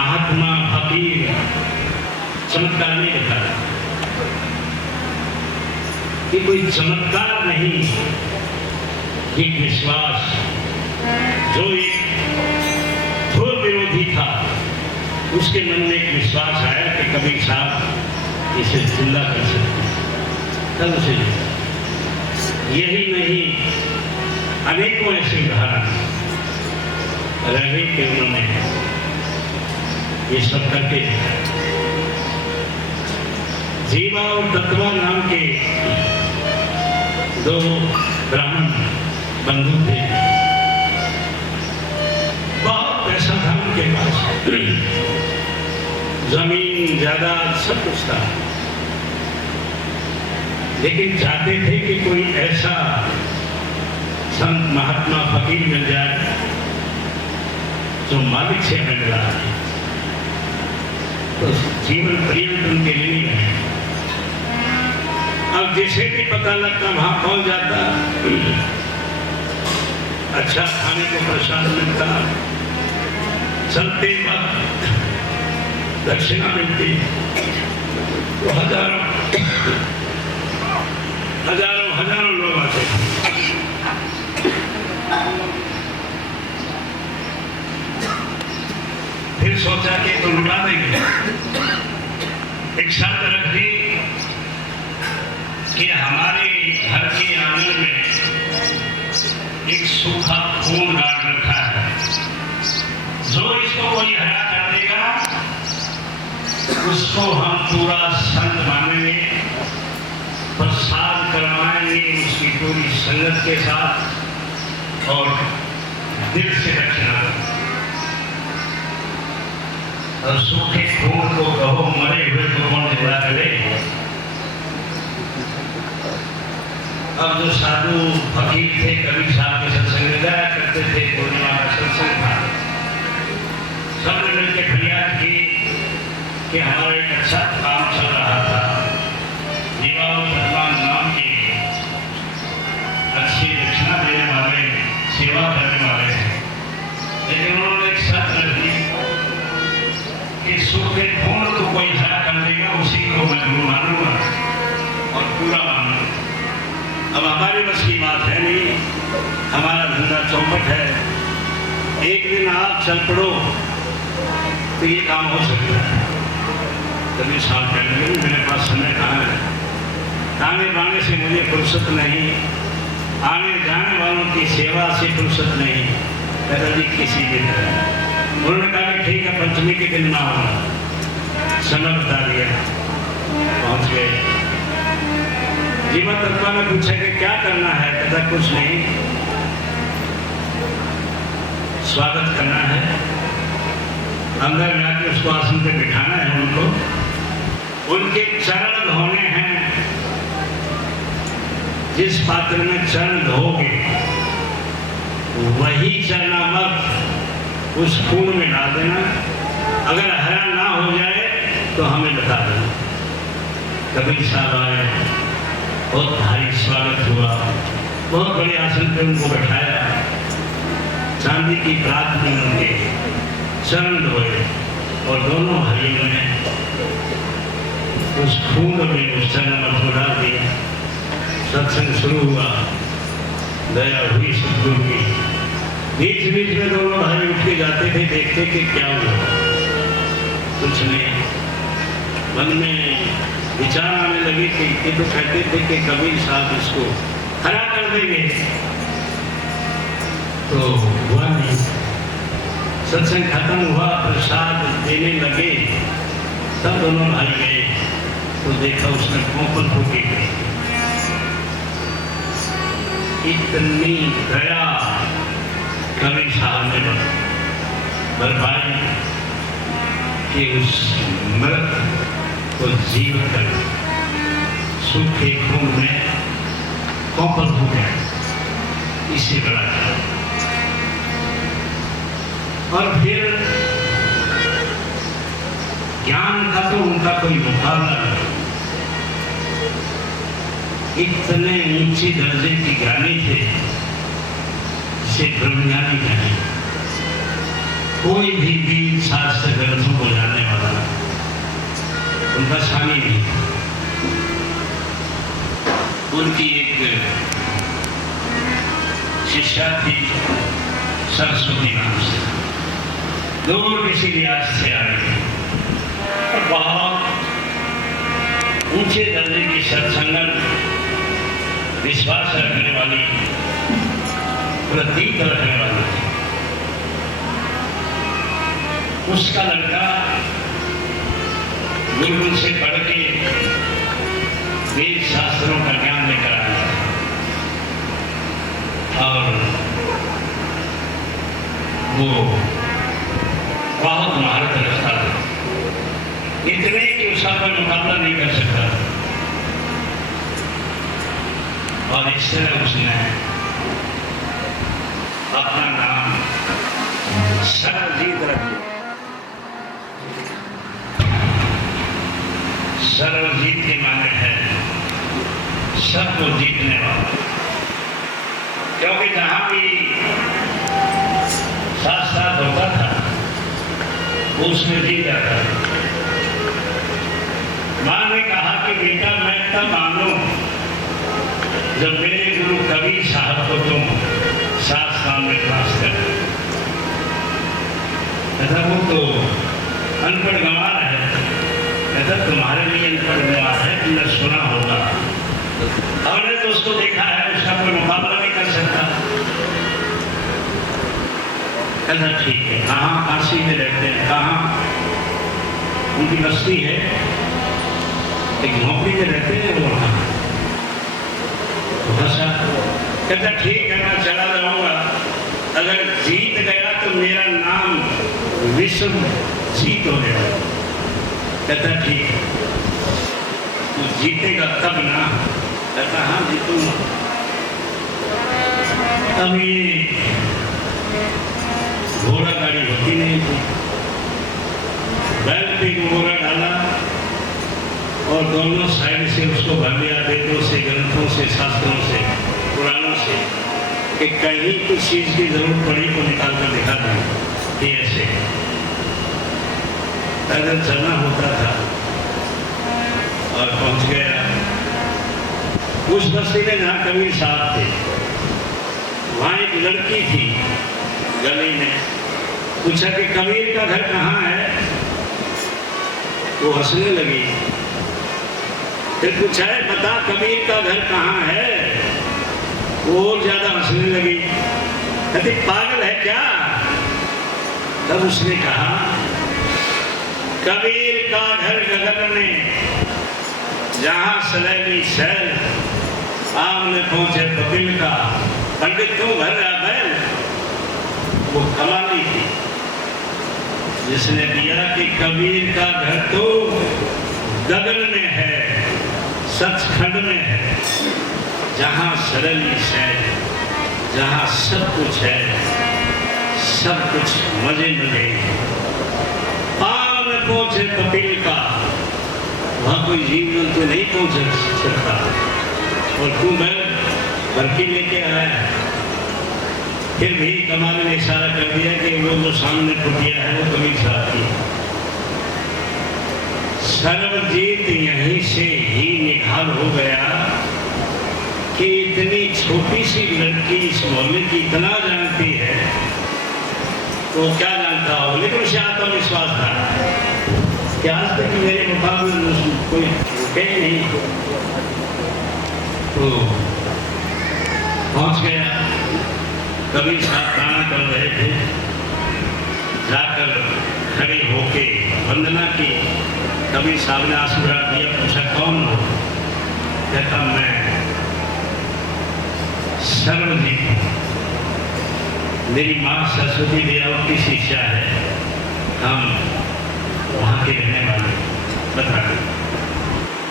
महात्मा फकीर चमत्कार नहीं बताता कि कोई चमत्कार नहीं, एक विश्वास। जो एक घोर विरोधी था उसके मन में एक विश्वास आया कि कबीर साहब इसे जिंदा कर सकते, तब उसे यही नहीं अनेकों ऐसे उदाहरण रहे कि उन्होंने ये सब करके जीवा और तत्वा नाम के दो ब्राह्मण बंधु थे। बहुत पैसा था उनके पास, जमीन जायदाद सब कुछ था, लेकिन चाहते थे कि कोई ऐसा संत महात्मा फकीर मिल जाए जो मालिक से हमें मिला, तो जीवन पर्यंत उनके लिए रहे। अब जिसे भी पता लगता वहां पहुंच जाता, अच्छा खाने को प्रसाद मिलता, चलते वक्त दक्षिणा मिलती, तो हजारों हजारों हजारों लोग आते। फिर सोचा कि तो लुटा देंगे। एक शर्त रख दी कि हमारे घर के आंगन में एक सूखा खून गाड़ रखा है, जो इसको कोई हरा कर देगा उसको हम पूरा संत मानेंगे, प्रसाद करवाएंगे उसकी पूरी संगत के साथ और दिल से दक्षिणा। और सूखे खून को कहो मरे हुए को कौन जिंदा करे। अब जो साधु फकीर थे कबीर साहब के सत्संग में जाया करते थे, पूर्णिमा का सत्संग था, सबने मिलकर फरियाद की कि हमारा एक अच्छा काम चल रहा था, जीवा और भगवान नाम के अच्छी दक्षिणा देने वाले, सेवा करने वाले हैं, लेकिन उन्होंने एक शर्त रख दी कि सूखे खून को कोई हरा कर देगा उसी को मैं गुरु मानूंगा और पूरा मानूंगा। अब हमारी बस की बात है नहीं, हमारा धंधा चौपट है, एक दिन आप चल पड़ो तो ये काम हो सकता है। कभी साफ कहने लगे मेरे पास समय कहाँ है, ताने बाने से मुझे फुर्सत नहीं, आने जाने वालों की सेवा से फुर्सत नहीं, दादाजी किसी भी तरह। उन्होंने कहा कि ठीक है पंचमी के दिन ना होना, समय बता दिया, पहुंच गए। जीवा तत्वा ने पूछा कि क्या करना है, कहता कुछ नहीं, स्वागत करना है, अंदर जाके उसको आसन पे बिठाना है, उनके चरण धोने हैं। जिस पात्र में चरण धोगे वही चरणामृत उस खून में डाल देना, अगर हरा ना हो जाए तो हमें बता देना। कबीर साहब आए, बहुत भारी स्वागत हुआ, बहुत बड़े आसन पे उनको बैठाया, चांदी की प्रात में उनके चरण धोए और दोनों भाइयों ने उस खून में उस चरणामृत को डाल दिया। सत्संग शुरू हुआ, दया हुई सतगुरु की। बीच बीच में दोनों भाई उठ के जाते थे, देखते कि क्या हुआ, कुछ नहीं। मन में विचार आने लगे कि ये तो कहते थे कि कबीर साहब इसको हरा कर देंगे, तो हुआ नहीं। सत्संग खत्म हुआ, प्रसाद देने लगे, तब दोनों भाई गए तो देखा उसने कोपल फूकी गई। इतनी दया कबीर साहब ने बरपाई कि उस मृत को जीवित कर सूखे खून में कोपल हो गया, इसे बड़ा था। और फिर ज्ञान का तो उनका कोई मुकाबला नहीं, इतने ऊंचे दर्जे की ज्ञानी थे जिसे ब्रह्मज्ञानी कहें। कोई भी वेद शास्त्र ग्रंथों को जानने वाला उनका स्वामी नहीं। उनकी एक शिष्या थी सरस्वती नाम से, दूर किसी रियाज से आ रही और बहुत ऊंचे दर्जे की सत्संगत विश्वास रखने वाली, प्रतीक रखने वाली थी। उसका लड़का गुरुकुल से पढ़ के वेद शास्त्रों का ज्ञान लेकर आया और वो बहुत महारत रखता था, इतने कि उसका कोई मुकाबला नहीं कर सकता। और इस तरह उसने अपना नाम सर्वजीत रख दिया। सर्वजीत के माने है सबको जीतने वाला, क्योंकि जहां भी साथ साथ होता था उसमें जीत जाता था। मां ने कहा कि बेटा मैं तब मानूं जब मेरे गुरु कबीर साहब को तुम साथ सामने पास कर। ऐसा वो तो अनपढ़ गंवार है, ऐसा तुम्हारे लिए अनपढ़ गंवार है, तुमने सुना होगा, हमने तो उसको देखा है, उसका कोई मुकाबला नहीं कर सकता। ऐसा ठीक है, कहाँ काशी में रहते हैं, कहाँ उनकी बस्ती है, एक झोंपड़ी में रहते हैं वो वहाँ। कहता ठीक है मैं चला जाऊंगा, अगर जीत गया तो मेरा नाम विश्व जीत हो गया। कहता ठीक है तू जीतेगा तब ना। कहता हाँ जीतूंगा। अभी घोड़ा गाड़ी होती नहीं थी, बैल पे घोड़ा डाला और दोनों साइड से उसको भर लिया वेदों से, ग्रंथों से, शास्त्रों से, पुराणों से, कि कहीं कुछ चीज की जरूरत पड़ी तो निकाल कर दिखा दें कि ऐसे पैदल चलना होता था। और पहुंच गया उस बस्ती में जहाँ कबीर साहब थे। वहाँ एक लड़की थी, गली में पूछा कि कबीर का घर कहाँ है। वो हंसने लगी। फिर पूछा है बता कबीर का घर कहाँ है। वो और ज्यादा हंसने लगी। कहती पागल है क्या। तब उसने कहा कबीर का घर गगन में, जहाँ सलैली शैल आमने पहुंचे कपिल का। पंडित क्यों भर रहा बैल। वो कमाली थी जिसने दिया कि कबीर का घर तो गगन में है, सचखंड में है, जहाँ सरली शैल, जहाँ सब कुछ है, सब कुछ मजे मजे। पाँव में पहुंचे कपिल का, वहाँ कोई जीव जंतु नहीं पहुंच सकता। और तू मैं भरकी लेके आया। फिर भी कमाल ने इशारा कर दिया कि वो जो सामने कुटिया है वो कबीर साहब की। सर्वजीत यहीं से ही निखार हो गया कि इतनी छोटी सी लड़की इस मोहल्ले की इतना जानती है। तो क्या जानता हो, लेकिन उसे आत्मविश्वास था कि आज तक मेरे मुकाबले कोई रुके ही नहीं। तो पहुंच गया। कबीर साहब गाना कर रहे थे। जाकर खड़े होके वंदना की। कबीर साहब ने आशीर्वाद दिया। पूछा कौन हो। कहता मैं सर्वजीत, मेरी माँ सरस्वती देव की शिष्या है, हम वहाँ के रहने वाले। बता दो।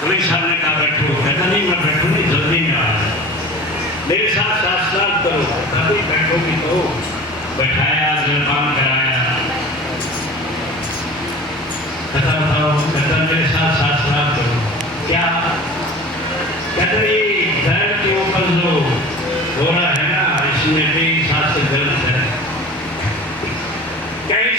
कबीर साहब ने कहा बैठो। कहता नहीं मैं बैठू नहीं, जल्दी में आ मेरे साथ शास्त्रार्थ करो। कभी बैठोगी तो बैठाया, जलपान कराया। कहता बताओ। कहता मेरे साथ शास्त्रार्थ करो। क्या। कहता ये बैल के ऊपर जो घोड़ा है ना, इसमें कई शास्त्र ग्रंथ है, कई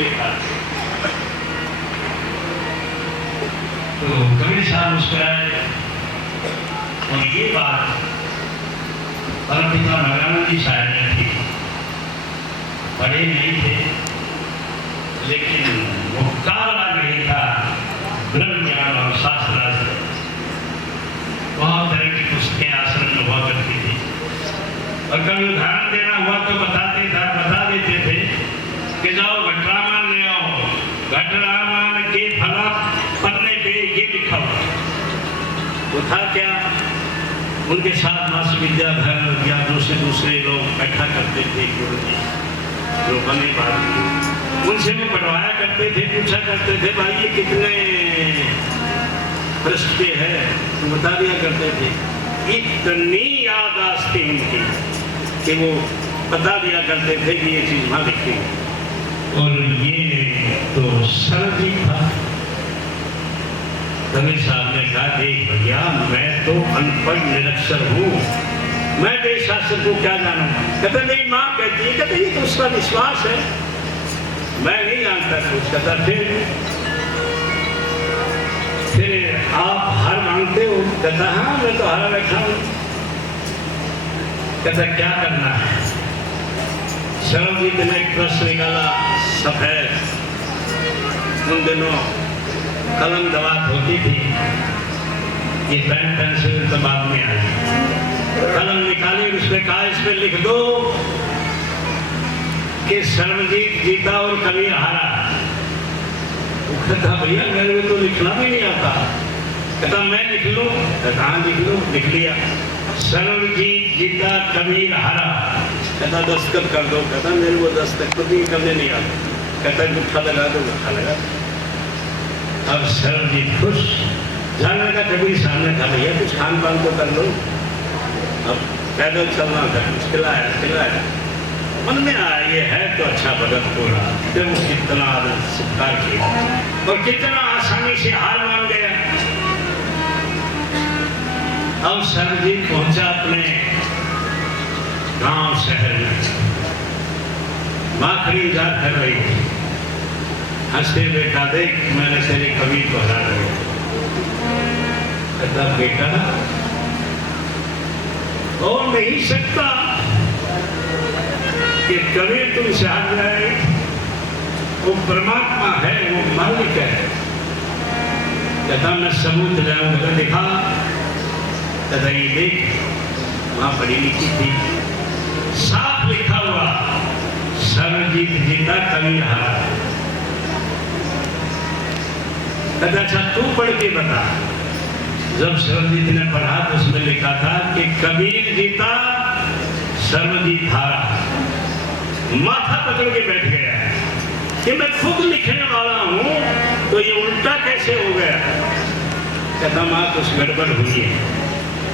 लिखा। तो कबीर साहब मुस्कुराए और ये बात परमपिता नारायण जी शायद ने थी, बड़े नहीं थे लेकिन मुक्तावला नहीं था ब्रह्म ज्ञान और शास्त्रार्थ। बहुत तरह की पुस्तकें आश्रम में हुआ करती थी और कभी उदाहरण देना हुआ तो बता देते थे कि जाओ घटरामान ले आओ, घटरामान के फला पन्ने पे ये लिखा हुआ। वो था क्या, उनके साथ मास विद्याधर या दूसरे लोग बैठा करते थे, जो बने बात उनसे वो पढ़वाया करते थे, पूछा करते थे भाई ये कितने पृष्ठ पे है, तो बता दिया करते थे। इतनी याददाश्त थी उनकी कि वो बता दिया करते थे कि ये चीज वहां लिखी है। और ये तो सरल जी था। कबीर साहब ने कहा देख भैया मैं तो अनपढ़ निरक्षर हूँ, मैं देश शास्त्र को क्या जानूं। कहता नहीं माँ कहती है, कहते ये तो उसका विश्वास है, मैं नहीं जानता कुछ। कहता फिर आप हार मांगते हो। कहता हाँ मैं तो हारा बैठा हूँ। कहता क्या करना है। शरणजीत ने एक प्रश्न निकाला सफेद, उन दिनों कलम दवात होती थी, ये पेन पेंसिल तो बाद में आई। कलम निकाली, उसमें कहा इसमें लिख दो कि सर्वजीत जीता और कबीर हारा। वो कहता भैया मेरे तो लिखना भी नहीं आता। कहता मैं लिख लूं। कहता हाँ लिख लो। लिख लिया, सर्वजीत जीता कबीर हारा। कहता दस्तखत कर दो। कहता मेरे को दस्तखत भी करने नहीं आता। कहता गुट्ठा लगा दो। गुट्ठा लगा। अब सर्वजीत खुश, जाने लगा कबीर सामने था भैया कुछ खान पान तो कर लो। अब पैदल चलना था, कुछ खिलाया। मन में आया ये है तो अच्छा भगत हो रहा। देखो कितना सत्कार किया और कितना आसानी से हार मान गया। अब सर्वजीत पहुंचा अपने गांव शहर में। माँ खड़ी इंतजार कर रही थी, हंसते बेटा देख मैंने तेरे कबीर को हरा दिया। कहता बेटा हो नहीं सकता कि कबीर तुमसे हार जाए, वो परमात्मा है, वो मालिक है। कहता मैं सबूत लाऊंगा। दिखा। कहता ये देख वहां पढ़ी लिखी थी, साफ लिखा हुआ सर्वजीत जीता कबीर हारा। कहता अच्छा तू पढ़ के बता। जब सर्वजीत ने पढ़ा तो उसमें लिखा था कि कबीर जीता सर्वजीत हारा। माथा पकड़ के बैठ गया कि मैं खुद लिखने वाला हूं तो ये उल्टा कैसे हो गया। कहता मां कुछ गड़बड़ हुई है,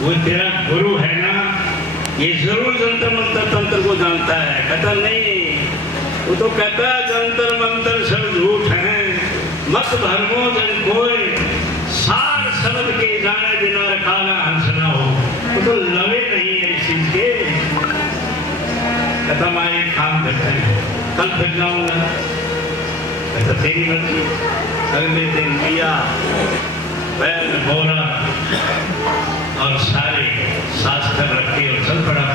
वो तेरा गुरु है ना, ये जरूर जंतर मंतर तंत्र को जानता है। कहता नहीं, वो तो कहता है जंतर मंतर सब झूठ है, मत भरमो जन कोई, सार शब्द के जाने बिना काला हंस ना हो। वो तो लवे नहीं है इस चीज के। कहता मैं एक काम करते हैं, कल फिर जाऊंगा। कहता तेरी मर्जी। अगले दिन लिया बैल बोरा और सारे शास्त्र रख के और चल पड़ा।